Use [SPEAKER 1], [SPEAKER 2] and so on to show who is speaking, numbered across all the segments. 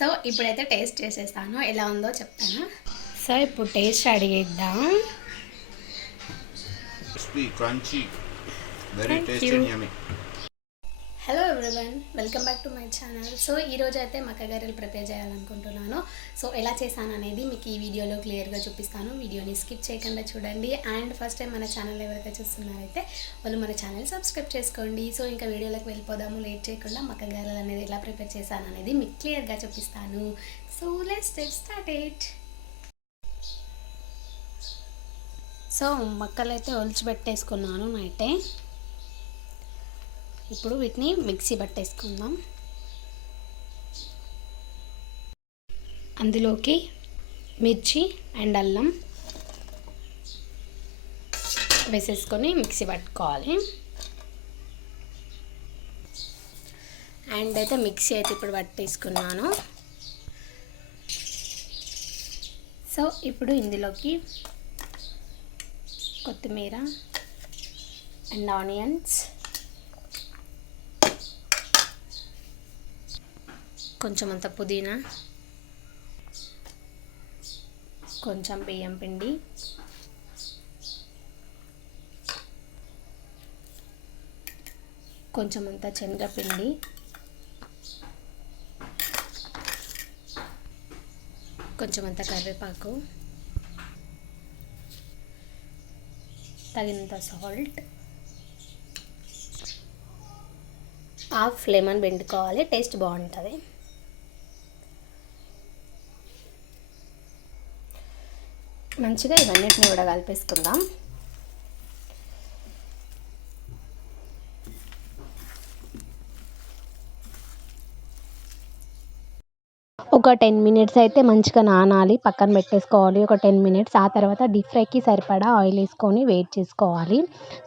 [SPEAKER 1] So ఇప్పుడైతే taste చేసేస్తాను. ఎలా ఉందో చెప్తాను. సో ఇప్పుడు taste అడిగేద్దాం.
[SPEAKER 2] Crunchy very
[SPEAKER 1] hello everyone welcome back to my channel so ఈరోజు అయితే మక్క గారెలు ప్రిపేర్ చేయాలనుకుంటున్నాను. సో ఎలా చేశాను అనేది మీకు ఈ వీడియోలో క్లియర్గా చూపిస్తాను. వీడియోని స్కిప్ చేయకుండా చూడండి. అండ్ ఫస్ట్ టైం మన ఛానల్ ఎవరైతే చూస్తున్నారైతే వాళ్ళు మన ఛానల్ సబ్స్క్రైబ్ చేసుకోండి. సో ఇంకా వీడియోలోకి వెళ్ళిపోదాము. లేట్ చేయకుండా మక్క అనేది ఎలా ప్రిపేర్ చేశాను అనేది మీకు క్లియర్గా చూపిస్తాను. So let's start it so మక్కలైతే ఒలిచిపెట్టేసుకున్నాను ఒలిచి పెట్టేసుకున్నాను నైటే ఇప్పుడు వీటిని మిక్సీ పట్టేసుకుందాం. అందులోకి మిర్చి అండ్ అల్లం వేసేసుకొని మిక్సీ పట్టుకోవాలి. అండ్ అయితే మిక్సీ అయితే ఇప్పుడు పట్టేసుకున్నాను. సో ఇప్పుడు ఇందులోకి కొత్తిమీర అండ్ ఆనియన్స్ కొంచెం అంత పుదీనా కొంచెం బియ్యం పిండి కొంచెం అంత శనగపిండి కొంచెం అంత కరివేపాకు తగినంత సాల్ట్ హాఫ్ లెమన్ పిండుకోవాలి టేస్ట్ బాగుంటుంది. మంచిగా ఇవన్నిటిని కూడా కలిపేసుకుందాం. ఒక టెన్ మినిట్స్ అయితే మంచిగా నానాలి పక్కన పెట్టేసుకోవాలి. ఒక టెన్ మినిట్స్. ఆ తర్వాత డీప్ ఫ్రైకి సరిపడా ఆయిల్ వేసుకొని వెయిట్ చేసుకోవాలి.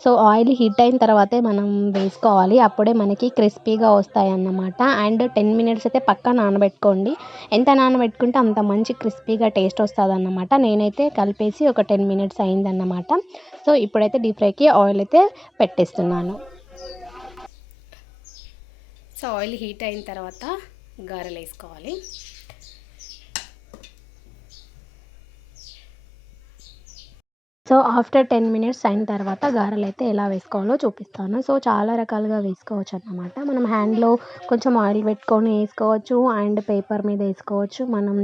[SPEAKER 1] సో ఆయిల్ హీట్ అయిన తర్వాతే మనం వేసుకోవాలి. అప్పుడే మనకి క్రిస్పీగా వస్తాయి అన్నమాట అండ్ టెన్ మినిట్స్ అయితే పక్క నానబెట్టుకోండి. ఎంత నానబెట్టుకుంటే అంత మంచి క్రిస్పీగా టేస్ట్ వస్తుంది అన్నమాట నేనైతే కలిపేసి ఒక టెన్ మినిట్స్ అయిందన్నమాట. సో ఇప్పుడైతే డీప్ ఫ్రైకి ఆయిల్ అయితే పెట్టేస్తున్నాను. సో ఆయిల్ హీట్ అయిన తర్వాత గారెలు వేసుకోవాలి సో ఆఫ్టర్ టెన్ మినిట్స్ అయిన తర్వాత గారెలు అయితే ఎలా వేసుకోవాలో చూపిస్తాను. సో చాలా రకాలుగా వేసుకోవచ్చు అన్నమాట మనం హ్యాండ్లో కొంచెం ఆయిల్ పెట్టుకొని వేసుకోవచ్చు. అండ్ పేపర్ మీద వేసుకోవచ్చు. మనం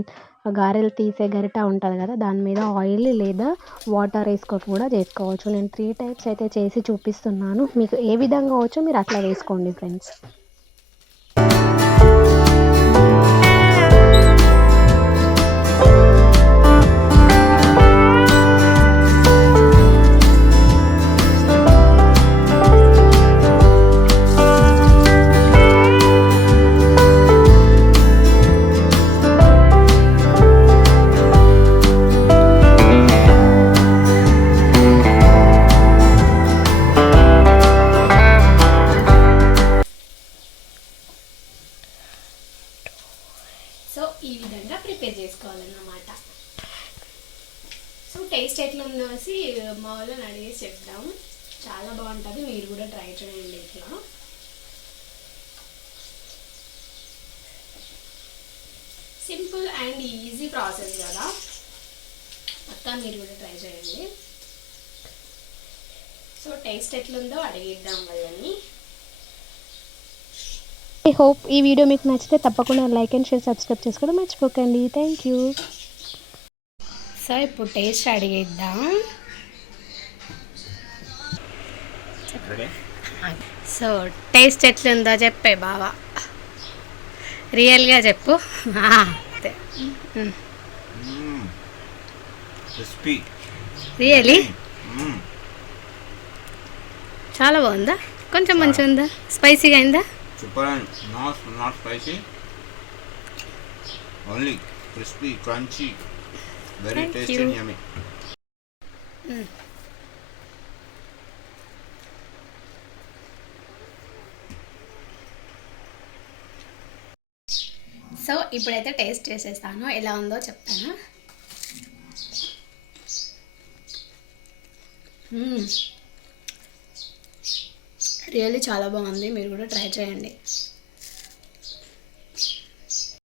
[SPEAKER 1] గారెలు తీసే గరిట ఉంటుంది కదా దాని మీద ఆయిల్ లేదా వాటర్ వేసుకొని కూడా చేసుకోవచ్చు. నేను త్రీ టైప్స్ అయితే చేసి చూపిస్తున్నాను. మీకు ఏ విధంగా వచ్చో మీరు అట్లా వేసుకోండి ఫ్రెండ్స్. ప్రిపేర్ చేసుకోవాలన్నమాట. సో టేస్ట్ ఎట్లా ఉందో వచ్చి మా వాళ్ళని అడిగేసి చెప్దాం చాలా బాగుంటుంది మీరు కూడా ట్రై చేయండి ఇట్లా. సింపుల్ అండ్ ఈజీ ప్రాసెస్ కదా. అక్క మీరు కూడా ట్రై చేయండి. సో టేస్ట్ ఎట్లుందో అడిగిద్దాం వాళ్ళని.
[SPEAKER 3] ఐ హోప్ ఈ వీడియో మీకు నచ్చితే తప్పకుండా లైక్ అండ్ షేర్ సబ్స్క్రైబ్ చేసుకోవడం మర్చిపోకండి. థ్యాంక్ యూ
[SPEAKER 1] సో ఇప్పుడు టేస్ట్ అడిగిద్దాం? సో టేస్ట్ ఎట్లుందో చెప్పే బావా. రియల్గా చెప్పు. ఆ, అంతే.
[SPEAKER 2] Mmm. Crispy.
[SPEAKER 1] Really
[SPEAKER 2] Mmm.
[SPEAKER 1] చాలా బాగుందా? కొంచెం మంచిగా ఉందా స్పైసీగా అయిందా?
[SPEAKER 2] Not spicy. Only crispy, crunchy, very
[SPEAKER 1] Thank
[SPEAKER 2] tasty
[SPEAKER 1] you.
[SPEAKER 2] and yummy.
[SPEAKER 1] So ఇప్పుడైతే టేస్ట్ చేసేస్తాను ఎలా ఉందో చెప్తాను రియల్లీ చాలా బాగుంది మీరు కూడా ట్రై చేయండి.